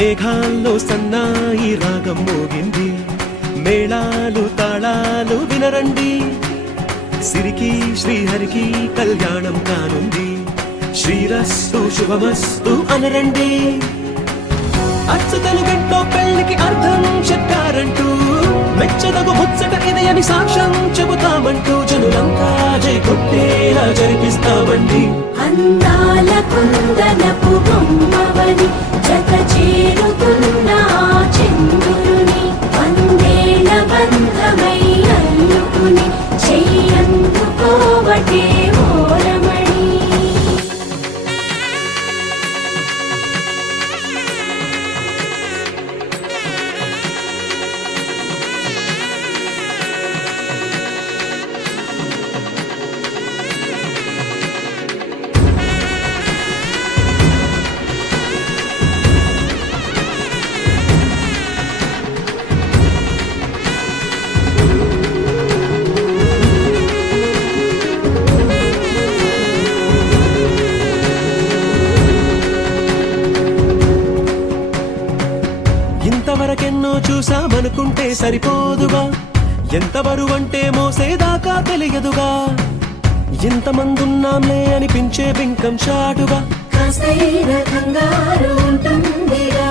మేఘాల్లో సన్నాయి రాగం మోగింది, మేళాలు తాళాలు వినరండి, సిరికి శ్రీహరికి కళ్యాణం కానుంది, శ్రీరస్తు శుభమస్తు అనరండి. అచ్చతలు గంటో పెళ్లికి అర్థం చెప్పారంటూ, మెచ్చదగు ముచ్చట ఇది అని సాక్ష్యం చెబుతామంటూ, జనులంతా జై కొట్టేలా జరిపిస్తామండి. అందాల కుందనపు బొమ్మవని జత చేరుతున్న చంద్రుని, వందేల బంధమై అల్లుకుని చెయ్యందుకోవటే ఓరమణి. ఇంతవరకెన్నో చూసామనుకుంటే సరిపోదుగా, ఎంత బరువంటే మోసేదాకా తెలియదుగా, ఇంతమందున్నాంలే అనిపించే బింకం చాటుగా, కాస్తైన కంగారు ఉంటుందిగా.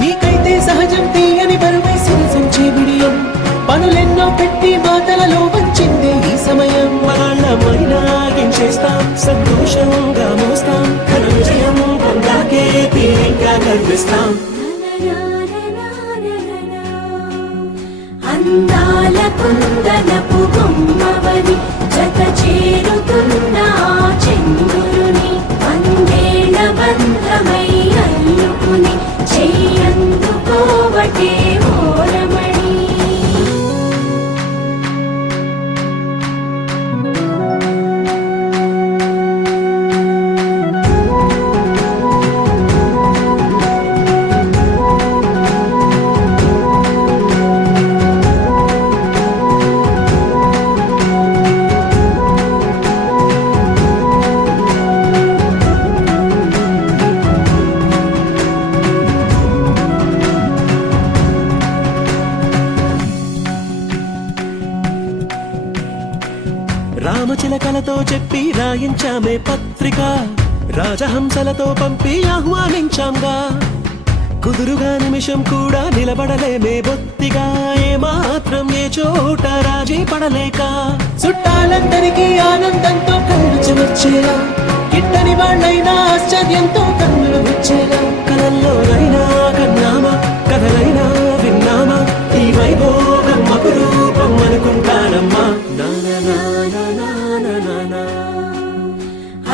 మీకైతే సహజం తీయని బరువై సంచే బిడియం, పనులెన్నో పెట్టి మాటలలో వంచిందే ఈ సమయం. వాళ్ళమైనా ఏం చేస్తాం, సంతోషంగా మోస్తాం, ఘన విజయం పొందాకే తీరిగ్గా కనిపిస్తాం. అందాల కుందనపు బొమ్మవని జత చేరుతున్న చంద్రుని, వందేల బంధమై అల్లుకుని చెయ్యందుకోవటే ఓరమణి. రామచిలకలతో చెప్పి రాయించామే పత్రిక, రాజహంసలతో పంపి ఆహ్వానించాంగా, కుదురుగా నిమిషం కూడా నిలబడలేమే బొత్తిగా, ఏమాత్రం ఏ చోట రాజీ పడలేక, చుట్టాలందరికీ ఆనందంతో కళ్ళు చెమర్చేలా, గిట్టని వాళ్ళైనా ఆశ్చర్యంతో కన్నులు వచ్చేలా, కలల్లోనైనా కన్నామా, కథలైనా విన్నామా, ఈ వైభోగం అపురూపం అనుకుంటానమ్మా.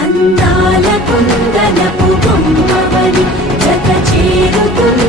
అందాల కుందనపు బొమ్మవని జత చేరుతున్న